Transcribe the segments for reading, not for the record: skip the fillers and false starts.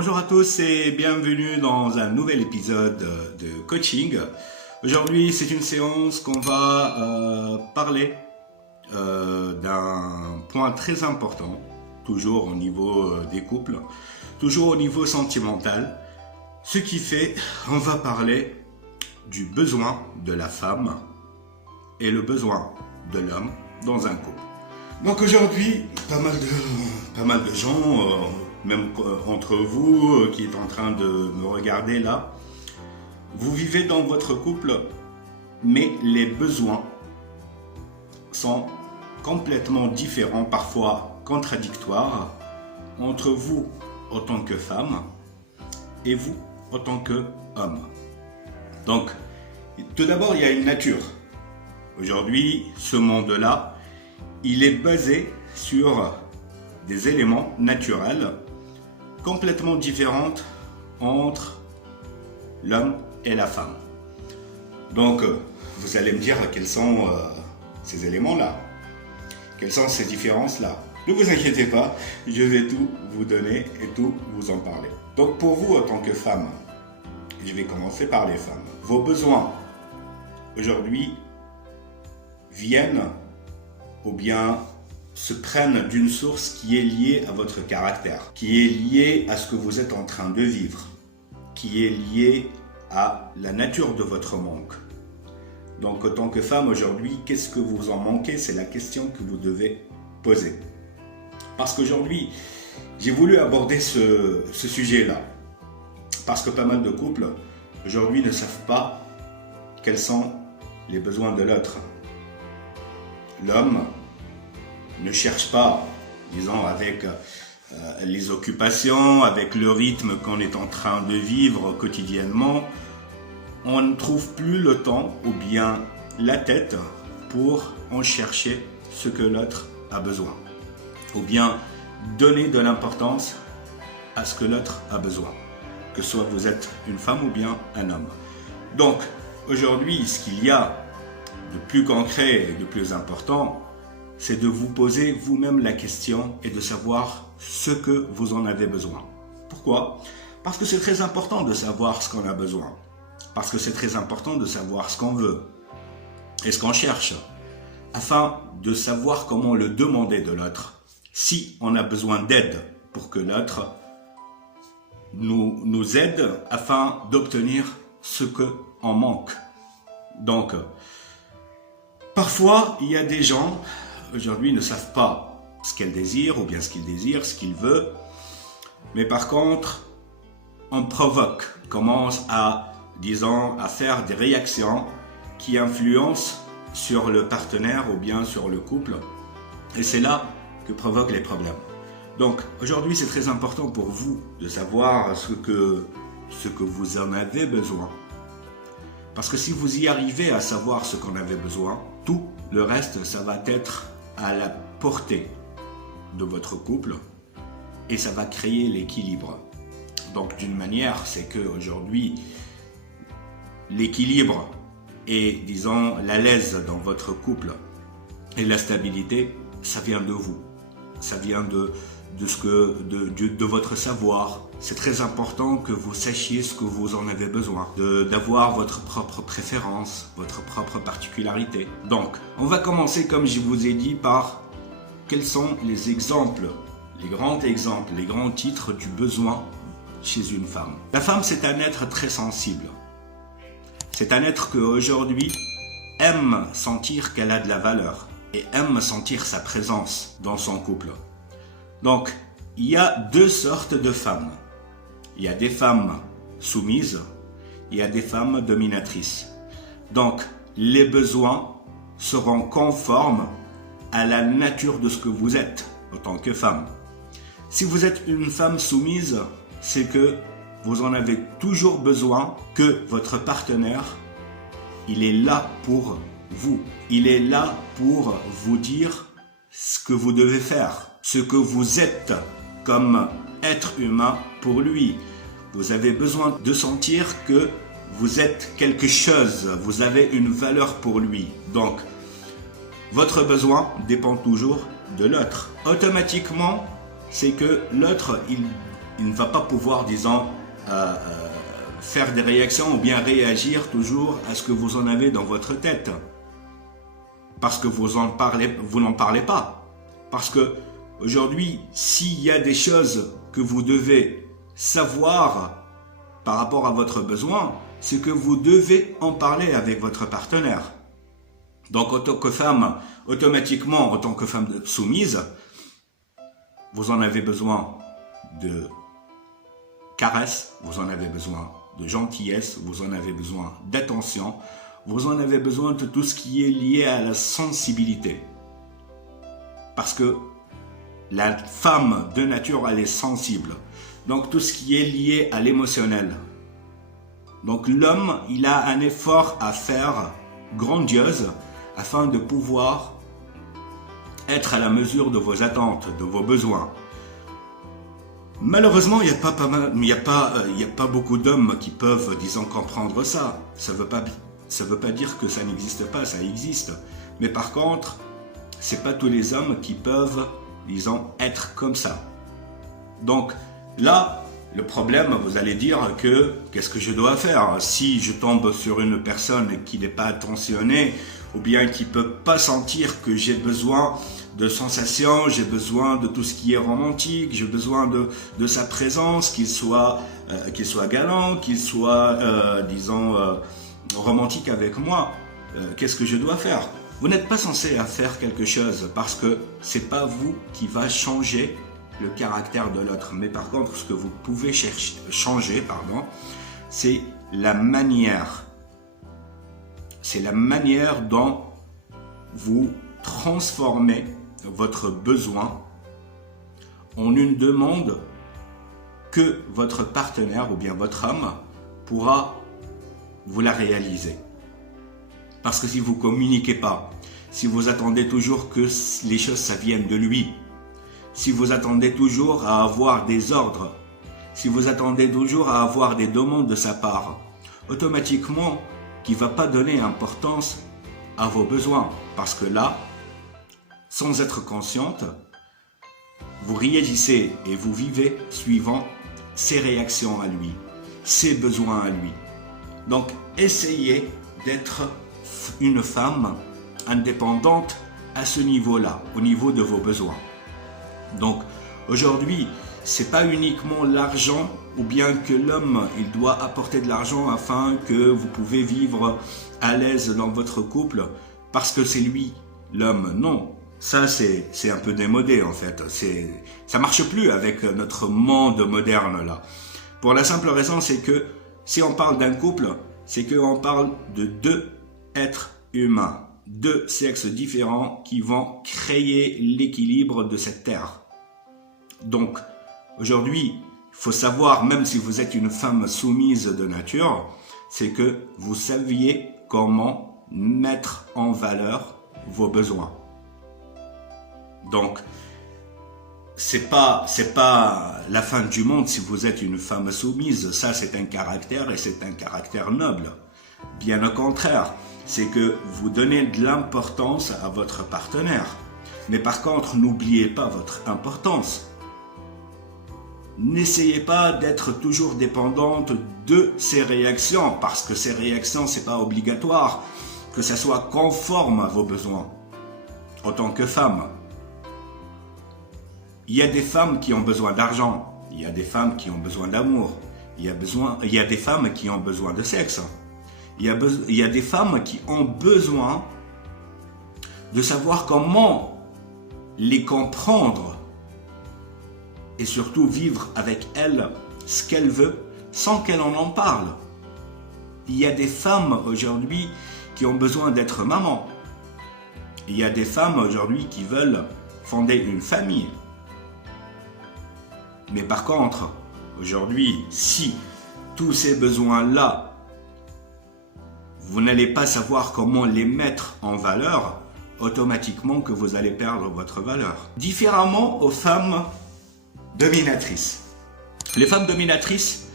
Bonjour à tous et bienvenue dans un nouvel épisode de coaching. Aujourd'hui, c'est une séance qu'on va parler d'un point très important, toujours au niveau des couples, toujours au niveau sentimental. Ce qui fait, on va parler du besoin de la femme et le besoin de l'homme dans un couple. Donc aujourd'hui, pas mal de gens, même entre vous qui êtes en train de me regarder là, vous vivez dans votre couple, mais les besoins sont complètement différents, parfois contradictoires, entre vous en tant que femme et vous en tant qu'homme. Donc, tout d'abord, il y a une nature. Aujourd'hui, ce monde-là, il est basé sur des éléments naturels complètement différents entre l'homme et la femme. Donc, vous allez me dire quels sont ces éléments-là, quelles sont ces différences-là. Ne vous inquiétez pas, je vais tout vous donner et tout vous en parler. Donc, pour vous en tant que femme, je vais commencer par les femmes. Vos besoins, aujourd'hui, viennent ou bien se prennent d'une source qui est liée à votre caractère, qui est liée à ce que vous êtes en train de vivre, qui est liée à la nature de votre manque. Donc, en tant que femme aujourd'hui, qu'est-ce que vous en manquez? C'est la question que vous devez poser. Parce qu'aujourd'hui, j'ai voulu aborder ce sujet-là. Parce que pas mal de couples, aujourd'hui, ne savent pas quels sont les besoins de l'autre. L'homme ne cherche pas, disons, avec les occupations, avec le rythme qu'on est en train de vivre quotidiennement, on ne trouve plus le temps ou bien la tête pour en chercher ce que l'autre a besoin. Ou bien donner de l'importance à ce que l'autre a besoin, que soit vous êtes une femme ou bien un homme. Donc, aujourd'hui, ce qu'il y a de plus concret et de plus important, c'est de vous poser vous-même la question et de savoir ce que vous en avez besoin. Pourquoi? Parce que c'est très important de savoir ce qu'on a besoin. Parce que c'est très important de savoir ce qu'on veut et ce qu'on cherche, afin de savoir comment le demander de l'autre. Si on a besoin d'aide pour que l'autre nous aide afin d'obtenir ce qu'on manque. Donc, parfois, il y a des gens, aujourd'hui, ne savent pas ce qu'elles désirent, ou bien ce qu'ils désirent, ce qu'ils veulent. Mais par contre, on provoque, commence à, disons, à faire des réactions qui influencent sur le partenaire ou bien sur le couple. Et c'est là que provoquent les problèmes. Donc, aujourd'hui, c'est très important pour vous de savoir ce que vous en avez besoin. Parce que si vous y arrivez à savoir ce qu'on avait besoin, tout le reste, ça va être à la portée de votre couple et ça va créer l'équilibre. Donc d'une manière, c'est qu'aujourd'hui, l'équilibre et, disons, la l'aise dans votre couple et la stabilité, ça vient de vous. Ça vient de votre savoir. C'est très important que vous sachiez ce que vous en avez besoin, d'avoir votre propre préférence, votre propre particularité. Donc, on va commencer, comme je vous ai dit, par quels sont les exemples, les grands exemples, les grands titres du besoin chez une femme. La femme, c'est un être très sensible. C'est un être qui, aujourd'hui, aime sentir qu'elle a de la valeur et aime sentir sa présence dans son couple. Donc, il y a deux sortes de femmes. Il y a des femmes soumises, il y a des femmes dominatrices. Donc, les besoins seront conformes à la nature de ce que vous êtes en tant que femme. Si vous êtes une femme soumise, c'est que vous en avez toujours besoin que votre partenaire, il est là pour vous. Il est là pour vous dire ce que vous devez faire, ce que vous êtes comme être humain pour lui. Vous avez besoin de sentir que vous êtes quelque chose, vous avez une valeur pour lui. Donc, votre besoin dépend toujours de l'autre. Automatiquement, c'est que l'autre, il ne va pas pouvoir, disons, faire des réactions ou bien réagir toujours à ce que vous en avez dans votre tête. Parce que vous n'en parlez pas. Parce que aujourd'hui, s'il y a des choses que vous devez savoir par rapport à votre besoin, c'est que vous devez en parler avec votre partenaire. Donc en tant que femme, automatiquement, en tant que femme soumise, vous en avez besoin de caresses, vous en avez besoin de gentillesse, vous en avez besoin d'attention, vous en avez besoin de tout ce qui est lié à la sensibilité. Parce que la femme de nature, elle est sensible. Donc tout ce qui est lié à l'émotionnel. Donc l'homme, il a un effort à faire grandiose afin de pouvoir être à la mesure de vos attentes, de vos besoins. Malheureusement, il n'y a pas beaucoup d'hommes qui peuvent, disons, comprendre ça. Ça veut pas dire que ça n'existe pas, ça existe. Mais par contre, c'est pas tous les hommes qui peuvent, disons, être comme ça. Donc là, le problème, vous allez dire que qu'est-ce que je dois faire si je tombe sur une personne qui n'est pas attentionnée ou bien qui ne peut pas sentir que j'ai besoin de sensations, j'ai besoin de tout ce qui est romantique, j'ai besoin de sa présence, qu'il soit galant, qu'il soit, disons, romantique avec moi. Qu'est-ce que je dois faire? Vous n'êtes pas censé faire quelque chose parce que c'est pas vous qui va changer le caractère de l'autre. Mais par contre, ce que vous pouvez changer, c'est la manière. C'est la manière dont vous transformez votre besoin en une demande que votre partenaire ou bien votre homme pourra vous la réaliser. Parce que si vous ne communiquez pas, si vous attendez toujours que les choses ça vienne de lui, si vous attendez toujours à avoir des ordres, si vous attendez toujours à avoir des demandes de sa part, automatiquement, qui ne va pas donner importance à vos besoins. Parce que là, sans être consciente, vous réagissez et vous vivez suivant ses réactions à lui, ses besoins à lui. Donc, essayez d'être une femme indépendante à ce niveau-là, au niveau de vos besoins. Donc, aujourd'hui, c'est pas uniquement l'argent ou bien que l'homme, il doit apporter de l'argent afin que vous pouvez vivre à l'aise dans votre couple parce que c'est lui, l'homme. Non, ça c'est un peu démodé en fait. Ça marche plus avec notre monde moderne là. Pour la simple raison, c'est que si on parle d'un couple, c'est qu'on parle de deux êtres humains, deux sexes différents qui vont créer l'équilibre de cette terre. Donc, aujourd'hui, il faut savoir, même si vous êtes une femme soumise de nature, c'est que vous saviez comment mettre en valeur vos besoins. Donc, c'est pas la fin du monde si vous êtes une femme soumise. Ça, c'est un caractère et c'est un caractère noble. Bien au contraire, c'est que vous donnez de l'importance à votre partenaire. Mais par contre, n'oubliez pas votre importance. N'essayez pas d'être toujours dépendante de ses réactions, parce que ces réactions, c'est pas obligatoire que ça soit conforme à vos besoins. En tant que femme, il y a des femmes qui ont besoin d'argent, il y a des femmes qui ont besoin d'amour, il y a des femmes qui ont besoin de sexe, il y a des femmes qui ont besoin de savoir comment les comprendre et surtout vivre avec elle ce qu'elle veut sans qu'elle en parle. Il y a des femmes aujourd'hui qui ont besoin d'être maman. Il y a des femmes aujourd'hui qui veulent fonder une famille. Mais par contre, aujourd'hui, si tous ces besoins-là, vous n'allez pas savoir comment les mettre en valeur, automatiquement que vous allez perdre votre valeur. Différemment aux femmes dominatrices. Les femmes dominatrices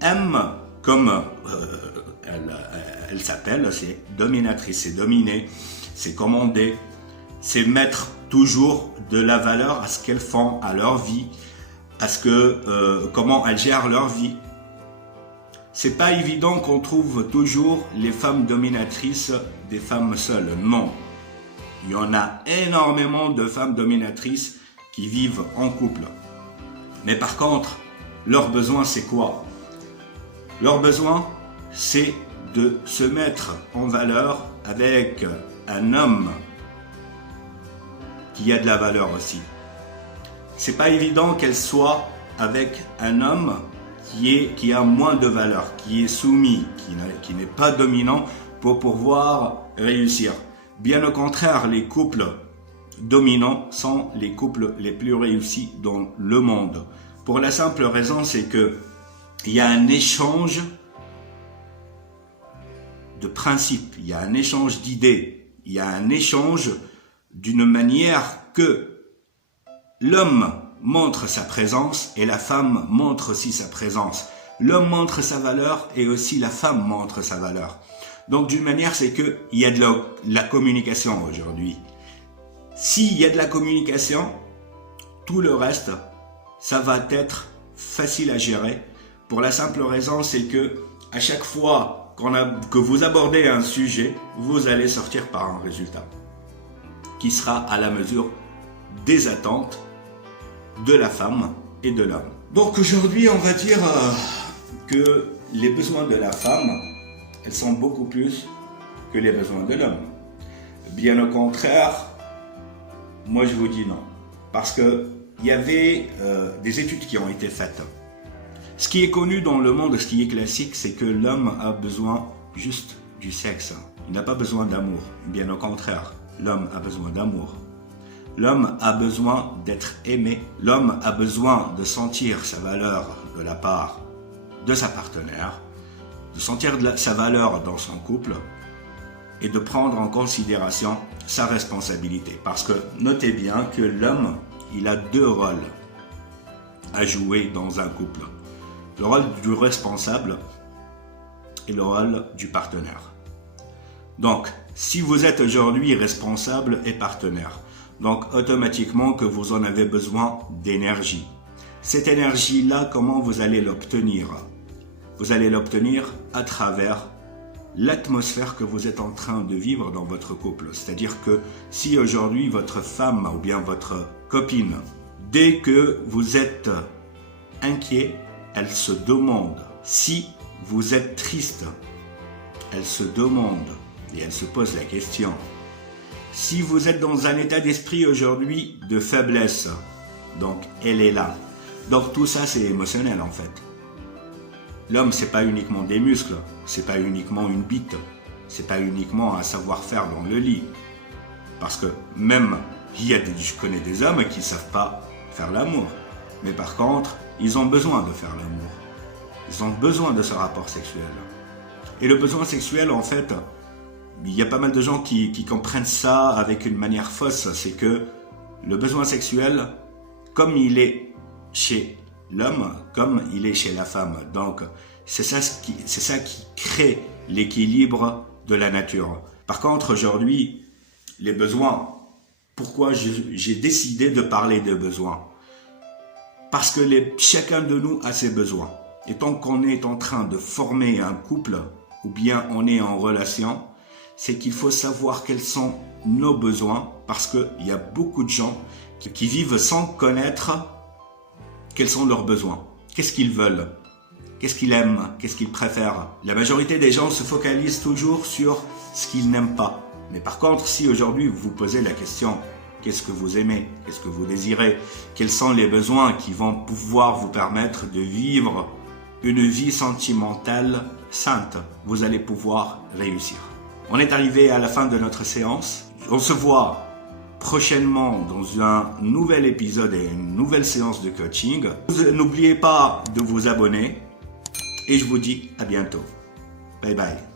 aiment, comme elles s'appellent, c'est dominatrice, c'est dominer, c'est commander, c'est mettre toujours de la valeur à ce qu'elles font, à leur vie, à ce que comment elles gèrent leur vie. C'est pas évident qu'on trouve toujours les femmes dominatrices des femmes seules, non. Il y en a énormément de femmes dominatrices qui vivent en couple. Mais par contre, leur besoin c'est quoi? Leur besoin c'est de se mettre en valeur avec un homme qui a de la valeur aussi. C'est pas évident qu'elle soit avec un homme qui a moins de valeur, qui est soumis, qui n'est pas dominant pour pouvoir réussir. Bien au contraire, les couples dominants sont les couples les plus réussis dans le monde. Pour la simple raison, c'est que il y a un échange de principes, il y a un échange d'idées, il y a un échange d'une manière que l'homme montre sa présence et la femme montre aussi sa présence. L'homme montre sa valeur et aussi la femme montre sa valeur. Donc d'une manière, c'est qu'il y a de la communication aujourd'hui. S'il y a de la communication, tout le reste, ça va être facile à gérer. Pour la simple raison, c'est que à chaque fois que vous abordez un sujet, vous allez sortir par un résultat qui sera à la mesure des attentes de la femme et de l'homme. Donc aujourd'hui, on va dire que les besoins de la femme, elles sont beaucoup plus que les besoins de l'homme. Bien au contraire, moi je vous dis non. Parce qu'il y avait des études qui ont été faites. Ce qui est connu dans le monde, ce qui est classique, c'est que l'homme a besoin juste du sexe. Il n'a pas besoin d'amour. Bien au contraire, l'homme a besoin d'amour. L'homme a besoin d'être aimé. L'homme a besoin de sentir sa valeur de la part de sa partenaire, de sentir sa valeur dans son couple et de prendre en considération sa responsabilité. Parce que notez bien que l'homme, il a deux rôles à jouer dans un couple. Le rôle du responsable et le rôle du partenaire. Donc, si vous êtes aujourd'hui responsable et partenaire, donc automatiquement que vous en avez besoin d'énergie. Cette énergie-là, comment vous allez l'obtenir? Vous allez l'obtenir à travers l'atmosphère que vous êtes en train de vivre dans votre couple. C'est-à-dire que si aujourd'hui votre femme ou bien votre copine, dès que vous êtes inquiet, elle se demande. Si vous êtes triste, elle se demande et elle se pose la question. Si vous êtes dans un état d'esprit aujourd'hui de faiblesse, donc elle est là. Donc tout ça c'est émotionnel en fait. L'homme c'est pas uniquement des muscles, c'est pas uniquement une bite, c'est pas uniquement un savoir-faire dans le lit. Parce que même je connais des hommes qui savent pas faire l'amour, mais par contre ils ont besoin de faire l'amour. Ils ont besoin de ce rapport sexuel. Et le besoin sexuel en fait, il y a pas mal de gens qui comprennent ça avec une manière fausse. C'est que le besoin sexuel, comme il est chez l'homme, comme il est chez la femme. Donc, c'est ça qui crée l'équilibre de la nature. Par contre, aujourd'hui, les besoins, pourquoi j'ai décidé de parler des besoins? Parce que chacun de nous a ses besoins. Et tant qu'on est en train de former un couple, ou bien on est en relation, c'est qu'il faut savoir quels sont nos besoins, parce qu'il y a beaucoup de gens qui vivent sans connaître quels sont leurs besoins. Qu'est-ce qu'ils veulent? Qu'est-ce qu'ils aiment? Qu'est-ce qu'ils préfèrent? La majorité des gens se focalisent toujours sur ce qu'ils n'aiment pas. Mais par contre, si aujourd'hui vous vous posez la question, qu'est-ce que vous aimez? Qu'est-ce que vous désirez? Quels sont les besoins qui vont pouvoir vous permettre de vivre une vie sentimentale sainte? Vous allez pouvoir réussir. On est arrivé à la fin de notre séance. On se voit prochainement dans un nouvel épisode et une nouvelle séance de coaching. N'oubliez pas de vous abonner et je vous dis à bientôt. Bye bye.